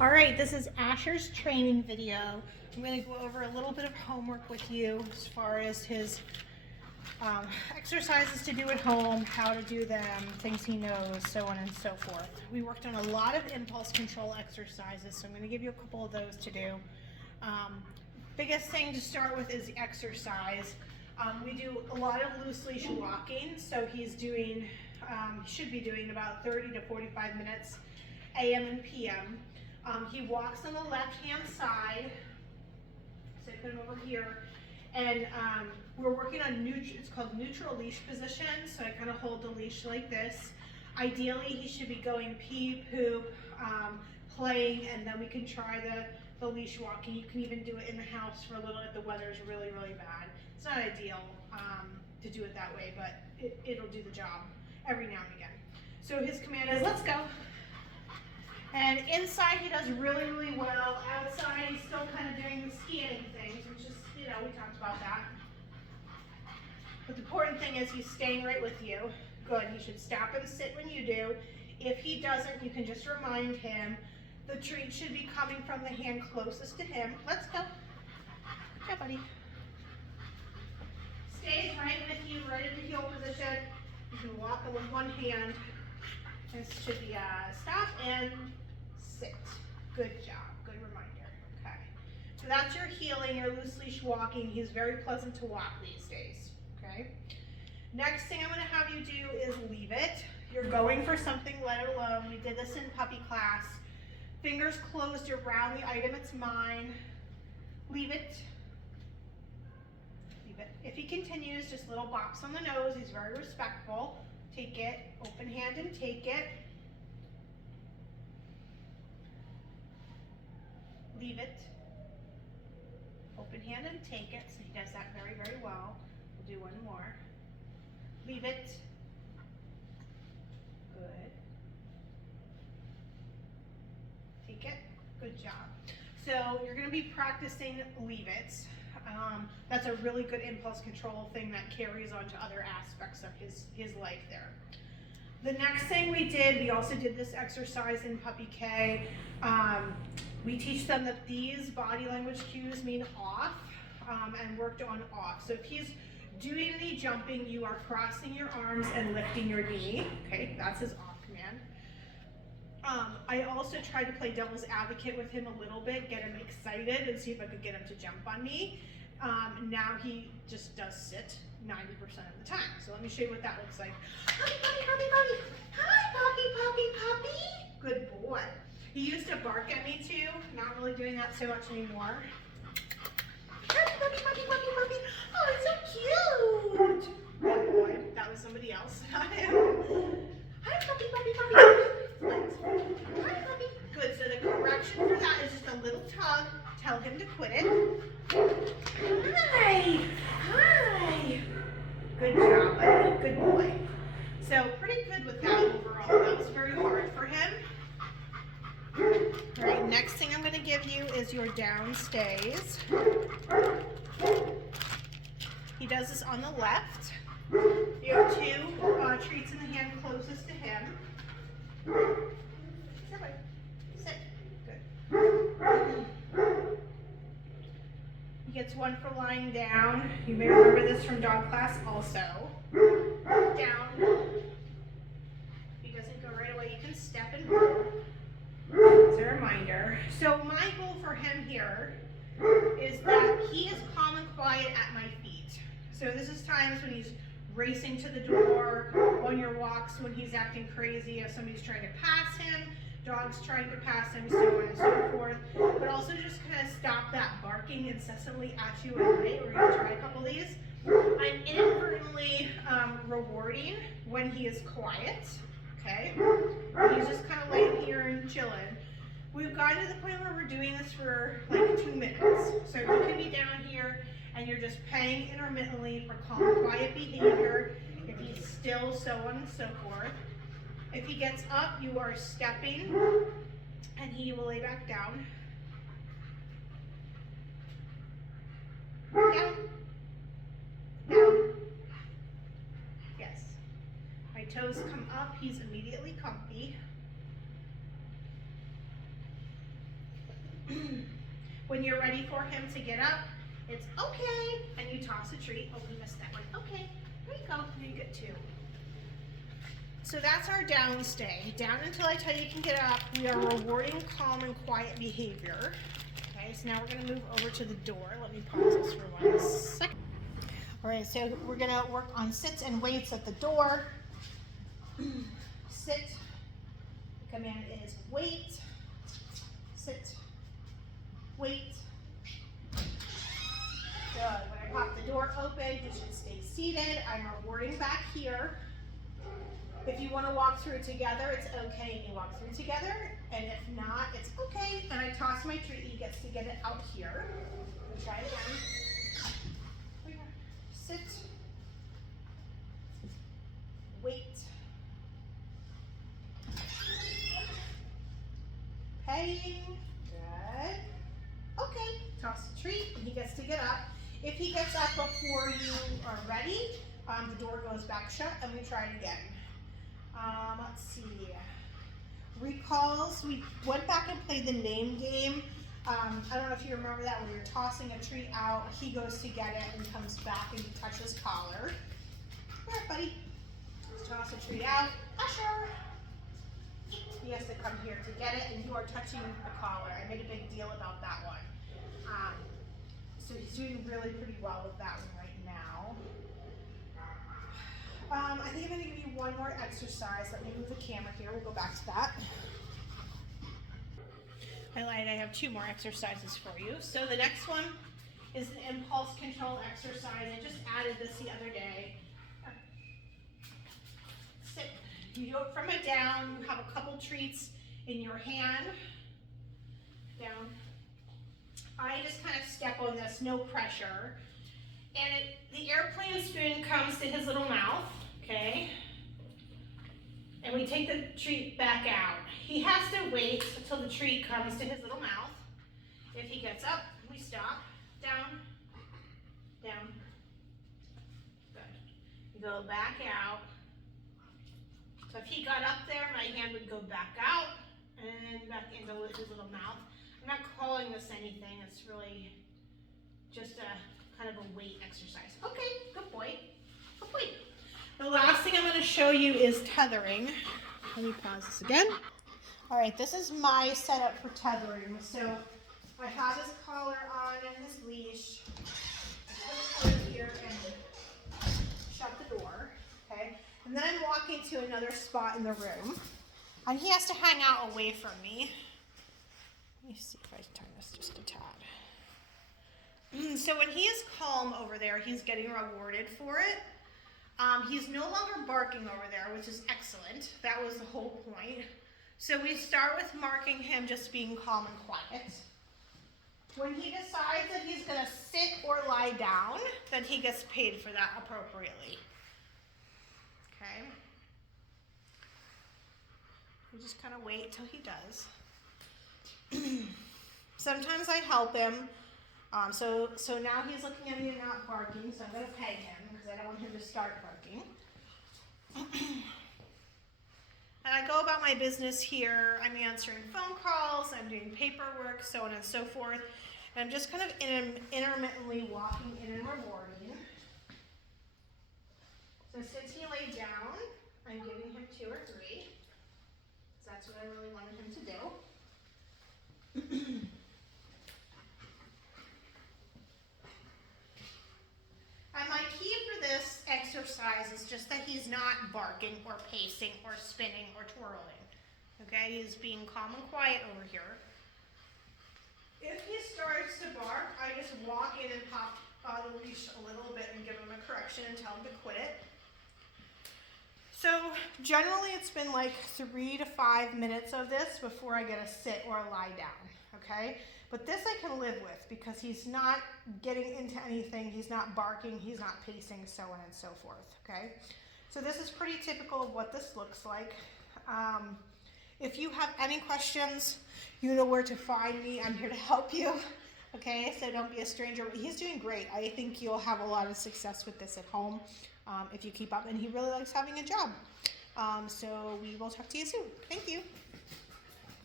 All right, this is Asher's training video. I'm going to go over a little bit of homework with you as far as his exercises to do at home, how to do them, things he knows, so on and so forth. We worked on a lot of impulse control exercises, so I'm going to give you a couple of those to do. Biggest thing to start with is exercise. We do a lot of loose leash walking, so he's doing, should be doing about 30 to 45 minutes AM and PM. He walks on the left-hand side, so I put him over here, and we're working on it's called neutral leash position, so I kind of hold the leash like this. Ideally, he should be going pee, poop, playing, and then we can try the leash walking. You can even do it in the house for a little bit. The weather's really, really bad. It's not ideal to do it that way, but it'll do the job every now and again. So his command is, let's go. And inside he does really, really well. Outside he's still kind of doing the scanning things, which is, we talked about that. But the important thing is he's staying right with you. Good, he should stop and sit when you do. If he doesn't, you can just remind him. The treat should be coming from the hand closest to him. Let's go. Good job, buddy. Stays right with you, right in the heel position. You can walk with one hand. This should be stop and sit. Good job, good reminder. Okay. So that's your healing, your loose leash walking. He's very pleasant to walk these days. Okay. Next thing I'm going to have you do is leave it. You're going for something, let it alone. We did this in puppy class. Fingers closed around the item, it's mine. Leave it. Leave it. If he continues, just little bops on the nose. He's very respectful. Take it, open hand and take it. Leave it. Open hand and take it. So he does that very, very well. We'll do one more. Leave it. Good. Take it. Good job. So you're going to be practicing leave it. That's a really good impulse control thing that carries on to other aspects of his life there. The next thing we also did this exercise in Puppy K. We teach them that these body language cues mean off, and worked on off. So if he's doing any jumping, you are crossing your arms and lifting your knee. Okay, that's his off command. I also tried to play devil's advocate with him a little bit, get him excited and see if I could get him to jump on me. Now he just does sit 90% of the time. So let me show you what that looks like. Puppy, puppy, puppy, puppy. Hi, puppy, puppy, puppy. Good boy. He used to bark at me too. Not really doing that so much anymore. Puppy, puppy, puppy, puppy, puppy. Oh, it's so cute. Good boy. That was somebody else. Hi, puppy, puppy, puppy, puppy. Hi, puppy. Good. So the correction for that is just a little tug. Tell him to quit it. Hi. Hi. Good job, buddy. Good boy. So pretty good with that overall. That was very hard for him. All right, next thing I'm going to give you is your down stays. He does this on the left. You have two treats in the hand closest to him. Sit. Good. He gets one for lying down. You may remember this from dog class also. Down. If he doesn't go right away, you can step and move. As a reminder. So my goal for him here is that he is calm and quiet at my feet. So this is times when he's racing to the door, on your walks when he's acting crazy, if somebody's trying to pass him, dogs trying to pass him, so on and so forth. But also just kind of stop that barking incessantly at you at night. We're going to try a couple of these. I'm inadvertently rewarding when he is quiet. Okay? He's just kind of laying here and chilling. We've gotten to the point where we're doing this for like 2 minutes. So you can be down here and you're just paying intermittently for calm, quiet behavior. If he's still, so on and so forth. If he gets up, you are stepping and he will lay back down. Down. Down. Yes. My toes come up, he's immediately comfy. When you're ready for him to get up, it's okay, and you toss a treat. Oh, we missed that one. Okay, there you go. You get two. So that's our down stay. Down until I tell you can get up. We are rewarding calm and quiet behavior. Okay, so now we're going to move over to the door. Let me pause this for 1 second. All right, so we're going to work on sits and waits at the door. Sit. The command is wait. Sit. Wait. Good. When I pop the door open, you should stay seated. I'm rewarding back here. If you want to walk through together, it's okay, and you walk through together. And if not, it's okay. And I toss my treat, he gets to get it out here. We'll try again. Sit. Wait. Paying. Good. Okay. Toss the treat, and he gets to get up. If he gets up before you are ready, the door goes back shut, and we try it again. Let's see. Recalls. We went back and played the name game. I don't know if you remember that when you're tossing a treat out, he goes to get it and comes back and you touch his collar. All right, buddy. Let's toss a treat out. Usher. He has to come here to get it, and you are touching the collar. I made a big deal about that one. So he's doing really pretty well with that one right now. I think I'm going to give you one more exercise. Let me move the camera here. We'll go back to that. I lied. I have two more exercises for you. So the next one is an impulse control exercise. I just added this the other day. Sit. You do it from a down. You have a couple treats in your hand. Down. I just kind of step on this, no pressure. And the airplane spoon comes to his little mouth, okay? And we take the treat back out. He has to wait until the treat comes to his little mouth. If he gets up, we stop. Down, down. Good. You go back out. So if he got up there, my hand would go back out and back into his little mouth. I'm not calling this anything. It's really just a kind of a weight exercise. Okay, good boy. Good boy. The last thing I'm going to show you is tethering. Let me pause this again. All right, this is my setup for tethering. So I have his collar on and his leash. I put it over here and shut the door. Okay, and then I'm walking to another spot in the room, and he has to hang out away from me. Let me see if I turn this just a tad. So when he is calm over there, he's getting rewarded for it. He's no longer barking over there, which is excellent. That was the whole point. So we start with marking him just being calm and quiet. When he decides that he's going to sit or lie down, then he gets paid for that appropriately. Okay? We just kind of wait till he does. Sometimes I help him. So now he's looking at me and not barking, so I'm going to peg him because I don't want him to start barking. And I go about my business here. I'm answering phone calls, I'm doing paperwork, so on and so forth. And I'm just kind of intermittently walking in and rewarding. So since he laid down, I'm giving him 2 or 3. So that's what I really wanted him to do. And my key for this exercise is just that he's not barking or pacing or spinning or twirling. Okay, he's being calm and quiet over here. If he starts to bark, I just walk in and pop the leash a little bit and give him a correction and tell him to quit it. So generally it's been like 3 to 5 minutes of this before I get a sit or a lie down, okay? But this I can live with because he's not getting into anything, he's not barking, he's not pacing, so on and so forth, okay? So this is pretty typical of what this looks like. If you have any questions, you know where to find me. I'm here to help you, okay? So don't be a stranger. He's doing great. I think you'll have a lot of success with this at home if you keep up, and he really likes having a job. So we will talk to you soon. Thank you.